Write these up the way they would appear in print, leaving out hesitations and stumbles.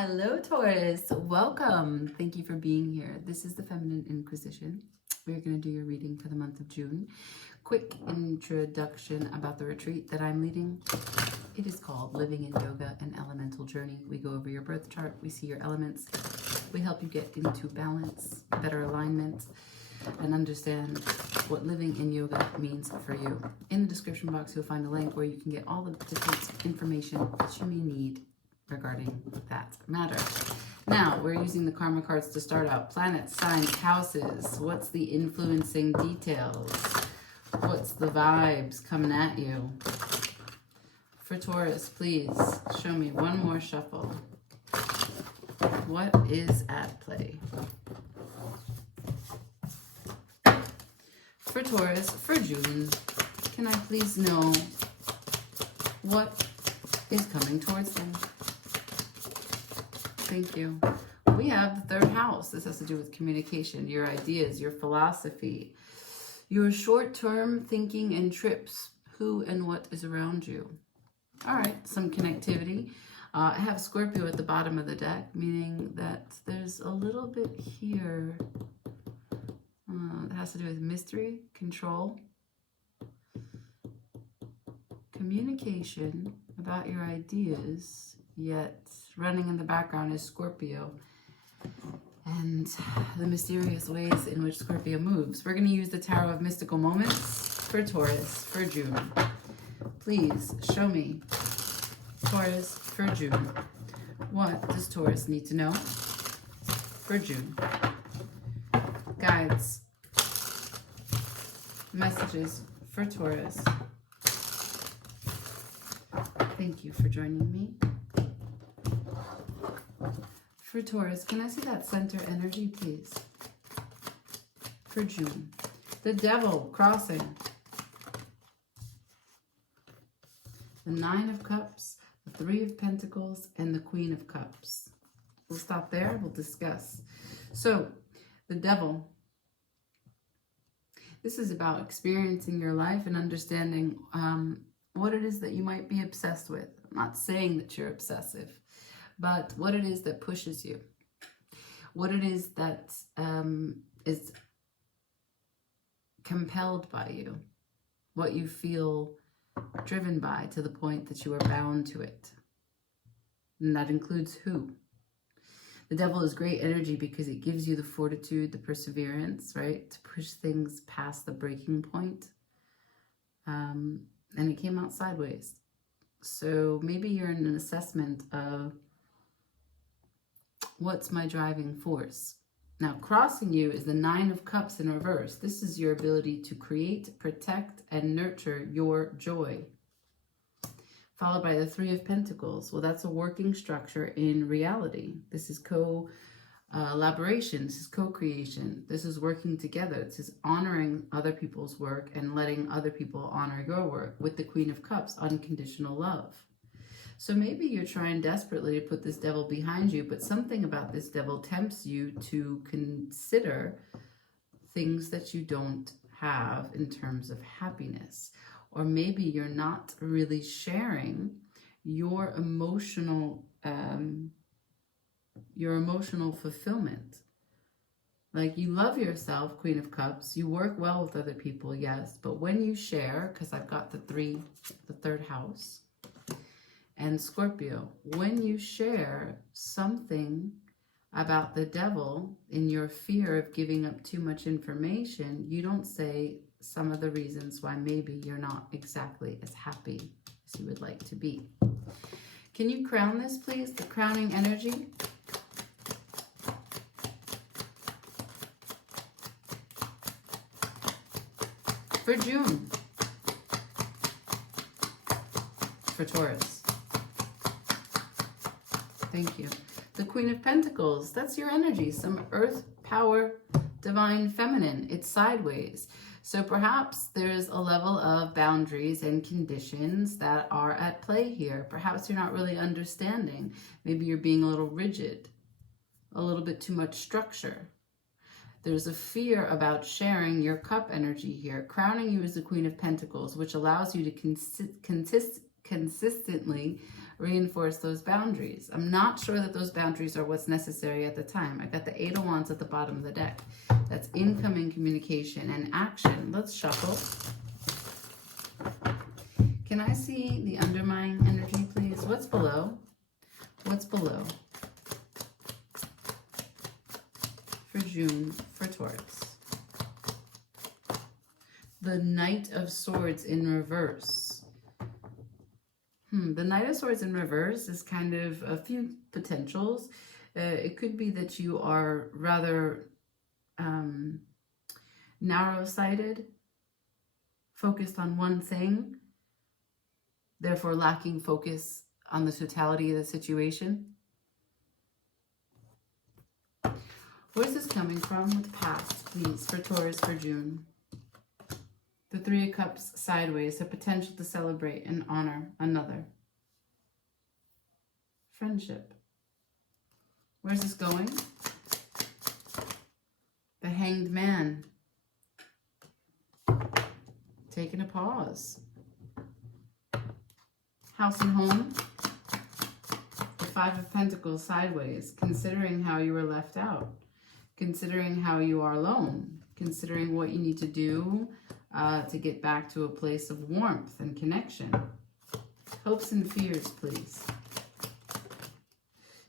Hello, Taurus. Welcome. Thank you for being here. This is the Feminine Inquisition. We're going to do your reading for the month of June. Quick introduction about the retreat that I'm leading. It is called Living in Yoga, an Elemental Journey. We go over your birth chart. We see your elements. We help you get into balance, better alignment, and understand what living in yoga means for you. In the description box, you'll find a link where you can get all the different information that you may need regarding that matter. Now, we're using the karma cards to start out. Planets, signs, houses. What's the influencing details? What's the vibes coming at you? For Taurus, please show me one more shuffle. What is at play? For Taurus, for June, can I please know what is coming towards them? Thank you. We have the third house. This has to do with communication, your ideas, your philosophy, your short-term thinking and trips, who and what is around you. All right, some connectivity. I have Scorpio at the bottom of the deck, meaning that there's a little bit here that has to do with mystery, control, communication about your ideas, yet running in the background is Scorpio and the mysterious ways in which Scorpio moves. We're going to use the Tarot of Mystical Moments for Taurus for June. Please show me, Taurus for June. What does Taurus need to know for June? Guides, messages for Taurus. Thank you for joining me. For Taurus, can I see that center energy, please? For June. The Devil crossing. The Nine of Cups, the Three of Pentacles, and the Queen of Cups. We'll stop there. We'll discuss. So, the Devil. This is about experiencing your life and understanding what it is that you might be obsessed with. I'm not saying that you're obsessive, but what it is that pushes you, what it is that is compelled by you, what you feel driven by to the point that you are bound to it. And that includes who? The Devil is great energy because it gives you the fortitude, the perseverance, right? To push things past the breaking point. And it came out sideways. So maybe you're in an assessment of what's my driving force. Now, crossing you is the Nine of Cups in reverse. This is your ability to create, protect, and nurture your joy. Followed by the Three of Pentacles. Well, that's a working structure in reality. This is collaboration. This is co-creation. This is working together. This is honoring other people's work and letting other people honor your work. With the Queen of Cups, unconditional love. So maybe you're trying desperately to put this devil behind you, but something about this devil tempts you to consider things that you don't have in terms of happiness. Or maybe you're not really sharing your emotional fulfillment. Like, you love yourself, Queen of Cups. You work well with other people, yes. But when you share, because I've got the third house, and Scorpio, when you share something about the devil in your fear of giving up too much information, you don't say some of the reasons why maybe you're not exactly as happy as you would like to be. Can you crown this, please? The crowning energy. For June. For Taurus. Thank you. The Queen of Pentacles, that's your energy. Some earth power, divine feminine. It's sideways. So perhaps there's a level of boundaries and conditions that are at play here. Perhaps you're not really understanding. Maybe you're being a little rigid, a little bit too much structure. There's a fear about sharing your cup energy here. Crowning you as the Queen of Pentacles, which allows you to consistently reinforce those boundaries. I'm not sure that those boundaries are what's necessary at the time. I got the Eight of Wands at the bottom of the deck. That's incoming communication and action. Let's shuffle. Can I see the underlying energy, please? What's below? What's below for June for Taurus? The Knight of Swords in reverse. The Knight of Swords in reverse is kind of a few potentials. It could be that you are rather narrow-sighted, focused on one thing, therefore lacking focus on the totality of the situation. Where's this coming from with the past, please, for Taurus for June? The Three of Cups sideways, the potential to celebrate and honor another. Friendship. Where's this going? The Hanged Man. Taking a pause. House and home. The Five of Pentacles sideways, considering how you were left out, considering how you are alone, considering what you need to do to get back to a place of warmth and connection. Hopes and fears, please.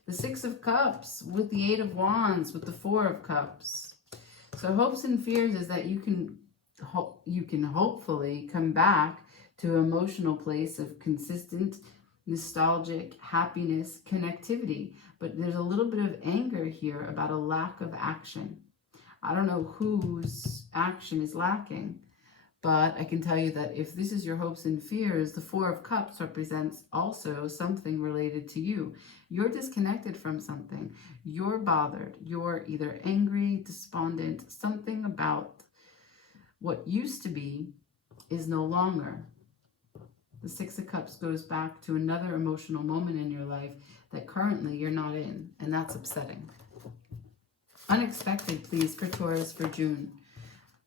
The Six of Cups with the Eight of Wands with the Four of Cups. So hopes and fears is that you can hopefully come back to an emotional place of consistent, nostalgic, happiness, connectivity. But there's a little bit of anger here about a lack of action. I don't know whose action is lacking, but I can tell you that if this is your hopes and fears, the Four of Cups represents also something related to you. You're disconnected from something. You're bothered. You're either angry, despondent, something about what used to be is no longer. The Six of Cups goes back to another emotional moment in your life that currently you're not in, and that's upsetting. Unexpected, please, for Taurus for June.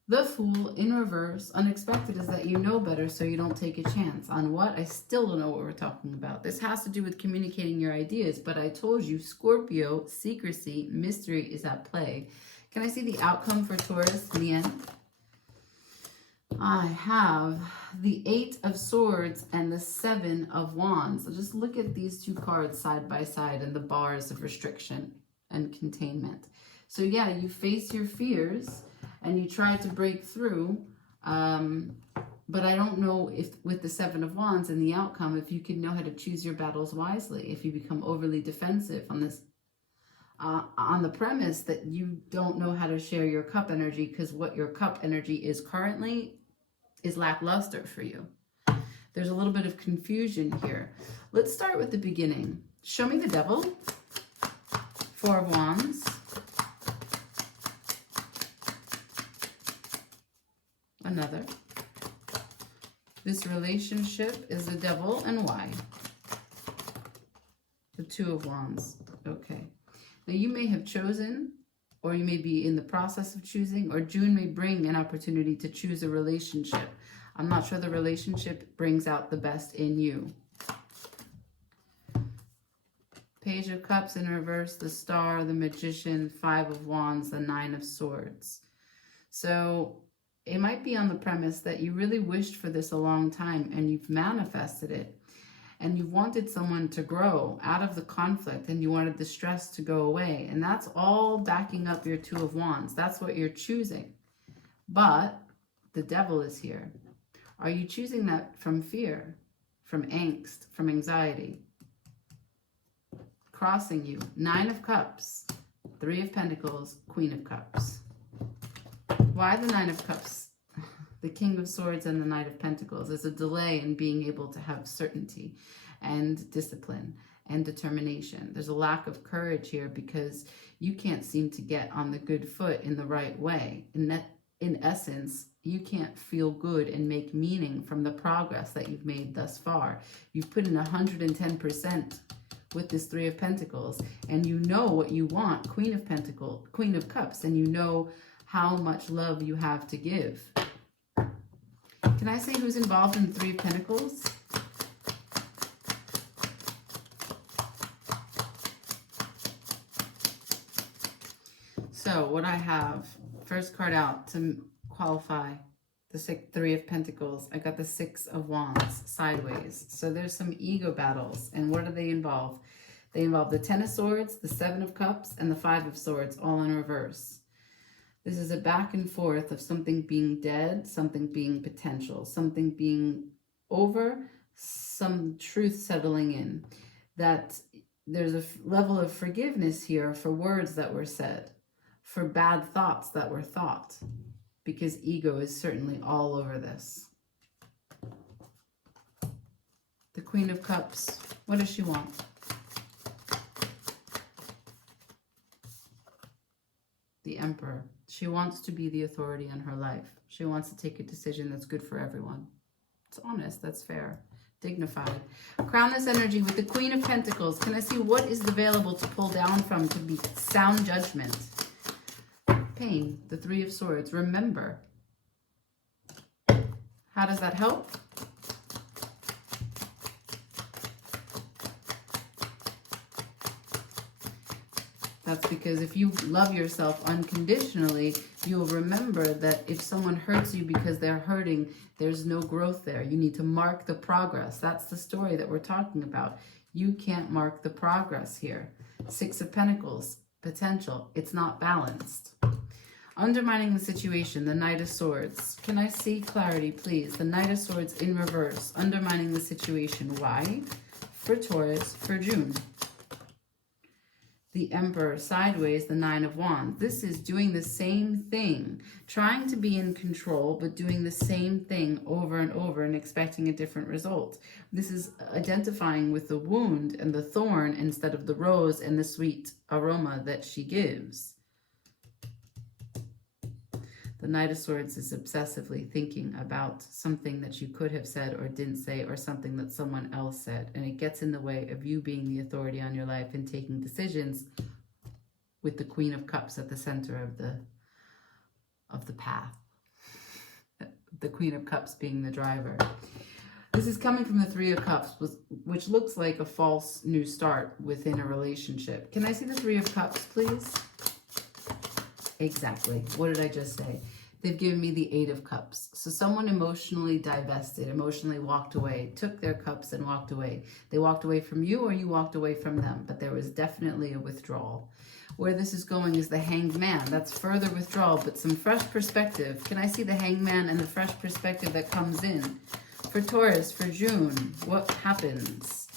The Fool in reverse. Unexpected is that you know better, so you don't take a chance. On what? I still don't know what we're talking about. This has to do with communicating your ideas, but I told you, Scorpio, secrecy, mystery is at play. Can I see the outcome for Taurus in the end? I have the Eight of Swords and the Seven of Wands. So just look at these two cards side by side and the bars of restriction and containment. So yeah, you face your fears and you try to break through, but I don't know if with the Seven of Wands and the outcome, if you can know how to choose your battles wisely, if you become overly defensive on this, on the premise that you don't know how to share your cup energy, because what your cup energy is currently is lackluster for you. There's a little bit of confusion here. Let's start with the beginning. Show me the Devil. Four of Wands. Another. This relationship is the Devil and why? The Two of Wands. Okay. Now you may have chosen, or you may be in the process of choosing, or June may bring an opportunity to choose a relationship. I'm not sure the relationship brings out the best in you. Page of Cups in reverse, the Star, the Magician, Five of Wands, the Nine of Swords. So it might be on the premise that you really wished for this a long time and you've manifested it. And you wanted someone to grow out of the conflict and you wanted the stress to go away. And that's all backing up your Two of Wands. That's what you're choosing. But the Devil is here. Are you choosing that from fear, from angst, from anxiety? Crossing you. Nine of Cups, Three of Pentacles, Queen of Cups. Why the Nine of Cups? The King of Swords and the Knight of Pentacles. There's a delay in being able to have certainty and discipline and determination. There's a lack of courage here because you can't seem to get on the good foot in the right way. In essence, you can't feel good and make meaning from the progress that you've made thus far. You've put in 110% with this Three of Pentacles, and you know what you want, Queen of Pentacles, Queen of Cups, and you know how much love you have to give. Can I say who's involved in the Three of Pentacles? So what I have, first card out to qualify, the Three of Pentacles. I got the Six of Wands sideways. So there's some ego battles. And what do they involve? They involve the Ten of Swords, the Seven of Cups, and the Five of Swords, all in reverse. This is a back and forth of something being dead, something being potential, something being over, some truth settling in. That there's a level of forgiveness here for words that were said, for bad thoughts that were thought, because ego is certainly all over this. The Queen of Cups, what does she want? The Emperor. She wants to be the authority in her life. She wants to take a decision that's good for everyone. It's honest, that's fair, dignified. Crown this energy with the Queen of Pentacles. Can I see what is available to pull down from to be sound judgment? Pain, the Three of Swords. Remember. How does that help? That's because if you love yourself unconditionally, you'll remember that if someone hurts you because they're hurting, there's no growth there. You need to mark the progress. That's the story that we're talking about. You can't mark the progress here. Six of Pentacles, potential. It's not balanced. Undermining the situation, the Knight of Swords. Can I see clarity, please? The Knight of Swords in reverse, undermining the situation. Why? For Taurus, for June. The Emperor sideways, the Nine of Wands. This is doing the same thing, trying to be in control, but doing the same thing over and over and expecting a different result. This is identifying with the wound and the thorn instead of the rose and the sweet aroma that she gives. The Knight of Swords is obsessively thinking about something that you could have said or didn't say, or something that someone else said. And it gets in the way of you being the authority on your life and taking decisions, with the Queen of Cups at the center of the path. The Queen of Cups being the driver. This is coming from the Three of Cups, which looks like a false new start within a relationship. Can I see the Three of Cups, please? Exactly. What did I just say? They've given me the Eight of Cups. So someone emotionally divested, emotionally walked away, took their cups and walked away. They walked away from you or you walked away from them, but there was definitely a withdrawal. Where this is going is the Hanged Man. That's further withdrawal, but some fresh perspective. Can I see the Hanged Man and the fresh perspective that comes in? For Taurus, for June, what happens?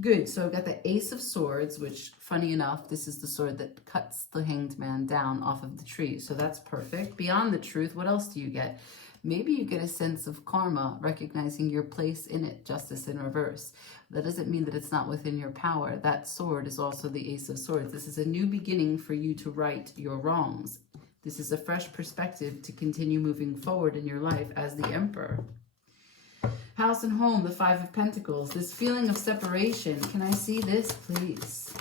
Good, so I've got the Ace of Swords, which, funny enough, this is the sword that cuts the Hanged Man down off of the tree. So that's perfect. Beyond the truth, what else do you get? Maybe you get a sense of karma, recognizing your place in it, justice in reverse. That doesn't mean that it's not within your power. That sword is also the Ace of Swords. This is a new beginning for you to right your wrongs. This is a fresh perspective to continue moving forward in your life as the Emperor. House and home, the Five of Pentacles. This feeling of separation. Can I see this, please?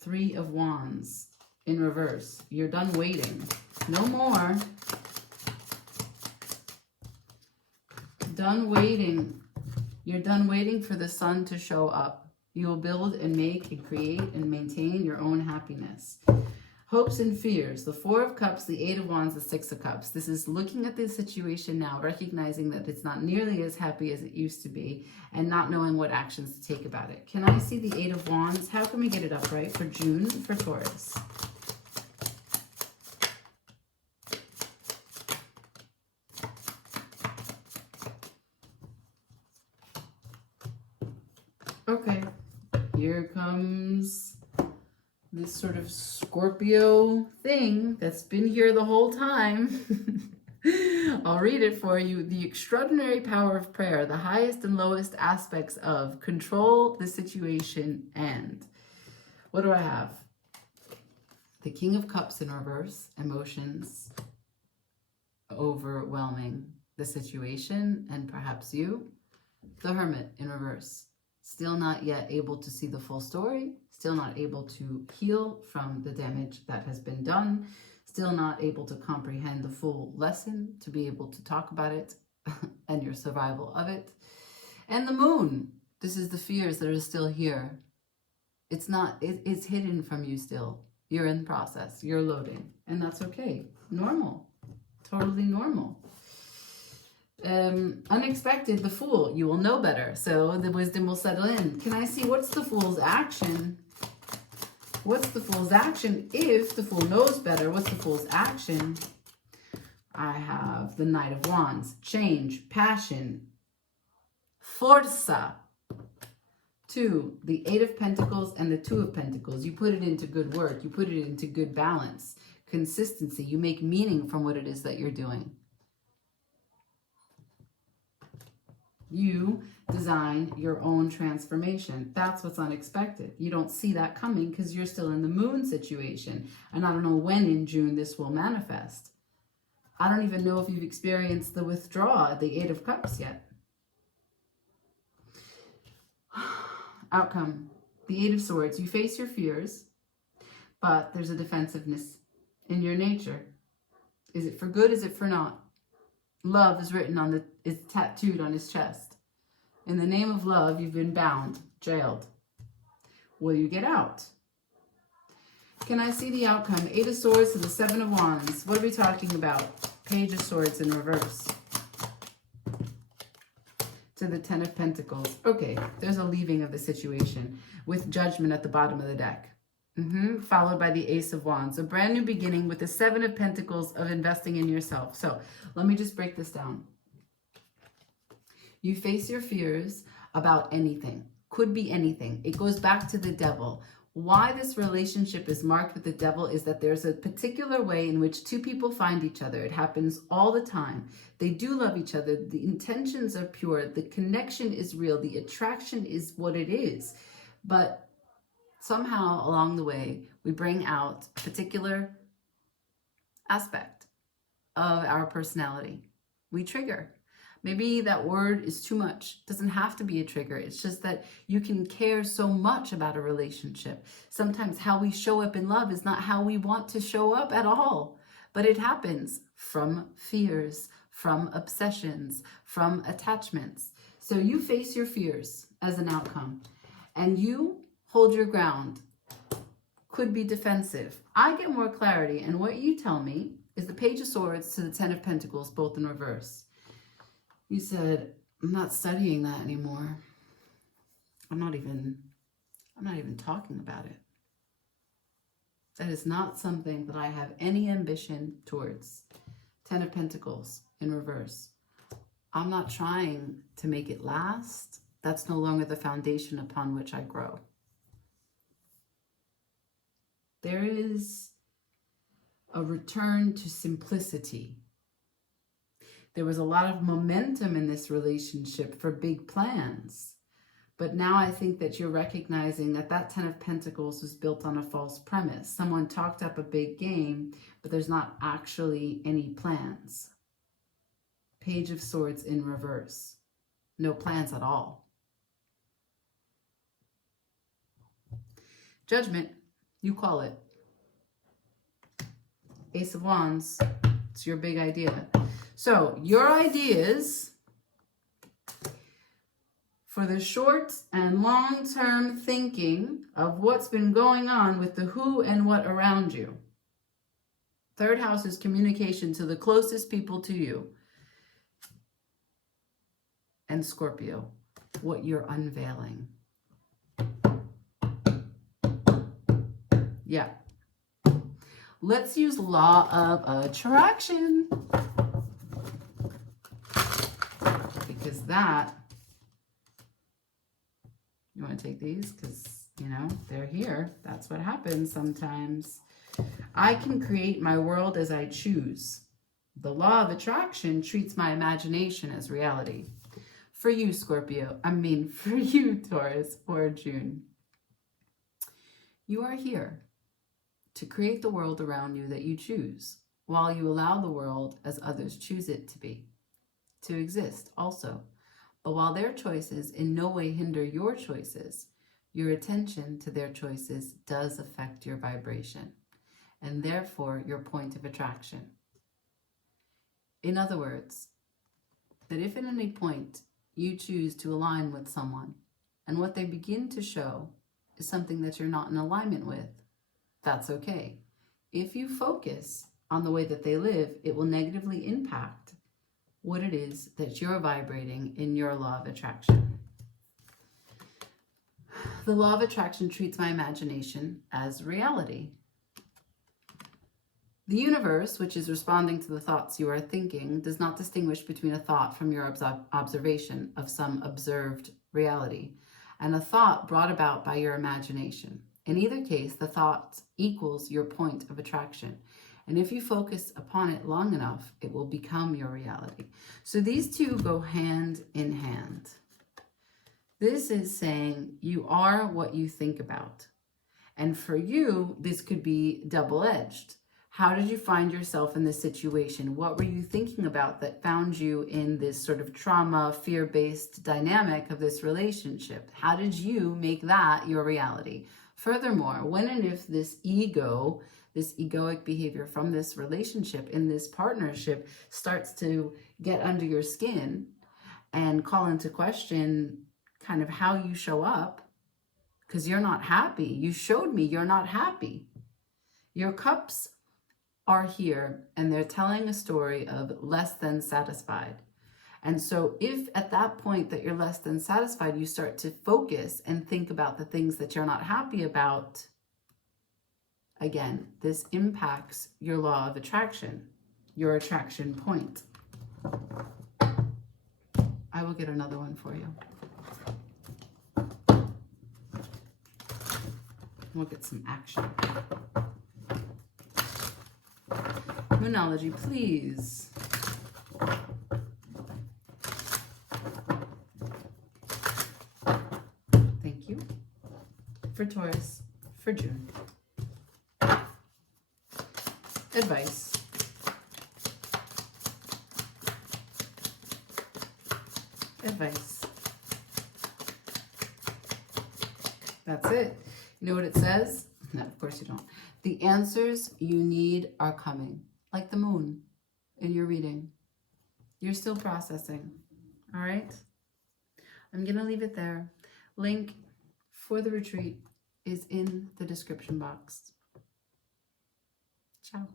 Three of Wands in reverse. You're done waiting. No more. Done waiting. You're done waiting for the sun to show up. You will build and make and create and maintain your own happiness. Hopes and fears, the Four of Cups, the Eight of Wands, the Six of Cups. This is looking at the situation now, recognizing that it's not nearly as happy as it used to be, and not knowing what actions to take about it. Can I see the Eight of Wands? How can we get it upright for June, for Taurus? Okay, here comes this sort of Scorpio thing that's been here the whole time. I'll read it for you. The extraordinary power of prayer, the highest and lowest aspects of control the situation. And what do I have? The King of Cups in reverse, emotions overwhelming the situation and perhaps you. The Hermit in reverse, still not yet able to see the full story, still not able to heal from the damage that has been done, still not able to comprehend the full lesson, to be able to talk about it and your survival of it. And the Moon, this is the fears that are still here. It's hidden from you still. You're in the process. You're loading. And that's okay. Normal. Totally normal. Unexpected, the Fool. You will know better. So the wisdom will settle in. Can I see what's the Fool's action? What's the Fool's action? If the Fool knows better, what's the Fool's action? I have the Knight of Wands. Change, passion, forza. 2, the 8 of Pentacles and the 2 of Pentacles. You put it into good work. You put it into good balance, consistency. You make meaning from what it is that you're doing. You design your own transformation. That's what's unexpected. You don't see that coming because you're still in the Moon situation. And I don't know when in June this will manifest. I don't even know if you've experienced the withdrawal, the 8 of Cups yet. Outcome, the 8 of Swords. You face your fears, but there's a defensiveness in your nature. Is it for good? Is it for naught? Love is written on is tattooed on his chest. In the name of love, you've been bound, jailed. Will you get out? Can I see the outcome? 8 of Swords to the 7 of Wands. What are we talking about? Page of Swords in reverse. To the 10 of Pentacles. Okay, there's a leaving of the situation with Judgment at the bottom of the deck. Followed by the Ace of Wands. A brand new beginning with the 7 of Pentacles of investing in yourself. So let me just break this down. You face your fears about anything. Could be anything. It goes back to the devil. Why this relationship is marked with the devil is that there's a particular way in which two people find each other. It happens all the time. They do love each other. The intentions are pure. The connection is real. The attraction is what it is. But somehow along the way, we bring out a particular aspect of our personality. We trigger. Maybe that word is too much. It doesn't have to be a trigger. It's just that you can care so much about a relationship. Sometimes how we show up in love is not how we want to show up at all. But it happens from fears, from obsessions, from attachments. So you face your fears as an outcome. And you hold your ground. Could be defensive. I get more clarity. And what you tell me is the Page of Swords to the 10 of Pentacles, both in reverse. You said, I'm not studying that anymore. I'm not even talking about it. That is not something that I have any ambition towards. 10 of Pentacles in reverse. I'm not trying to make it last. That's no longer the foundation upon which I grow. There is a return to simplicity. There was a lot of momentum in this relationship for big plans. But now I think that you're recognizing that that 10 of Pentacles was built on a false premise. Someone talked up a big game, but there's not actually any plans. Page of Swords in reverse. No plans at all. Judgment, you call it. Ace of Wands, it's your big idea. So your ideas for the short and long-term thinking of what's been going on with the who and what around you. Third house is communication to the closest people to you. And Scorpio, what you're unveiling. Yeah. Let's use law of attraction. Because that, you want to take these? Because, you know, they're here. That's what happens sometimes. I can create my world as I choose. The law of attraction treats my imagination as reality. For you, Scorpio, for you, Taurus, for June. You are here to create the world around you that you choose, while you allow the world as others choose it to be, to exist also. But while their choices in no way hinder your choices, your attention to their choices does affect your vibration, and therefore your point of attraction. In other words, that if at any point you choose to align with someone, and what they begin to show is something that you're not in alignment with, that's okay. If you focus on the way that they live, it will negatively impact what it is that you're vibrating in your law of attraction. The law of attraction treats my imagination as reality. The universe, which is responding to the thoughts you are thinking, does not distinguish between a thought from your observation of some observed reality and a thought brought about by your imagination. In either case, the thought equals your point of attraction. And if you focus upon it long enough, it will become your reality. So these two go hand in hand. This is saying you are what you think about. And for you, this could be double-edged. How did you find yourself in this situation? What were you thinking about that found you in this sort of trauma, fear-based dynamic of this relationship? How did you make that your reality? Furthermore, when and if this ego, this egoic behavior from this relationship, in this partnership, starts to get under your skin and call into question kind of how you show up, because you're not happy. You showed me you're not happy. Your cups are here and they're telling a story of less than satisfied. And so if at that point that you're less than satisfied, you start to focus and think about the things that you're not happy about, again, this impacts your law of attraction, your attraction point. I will get another one for you. We'll get some action. Moonology, please. Thank you. For Taurus, for June. Advice. Advice. That's it. You know what it says? No, of course you don't. The answers you need are coming, like the moon in your reading. You're still processing, all right? I'm going to leave it there. Link for the retreat is in the description box. Ciao.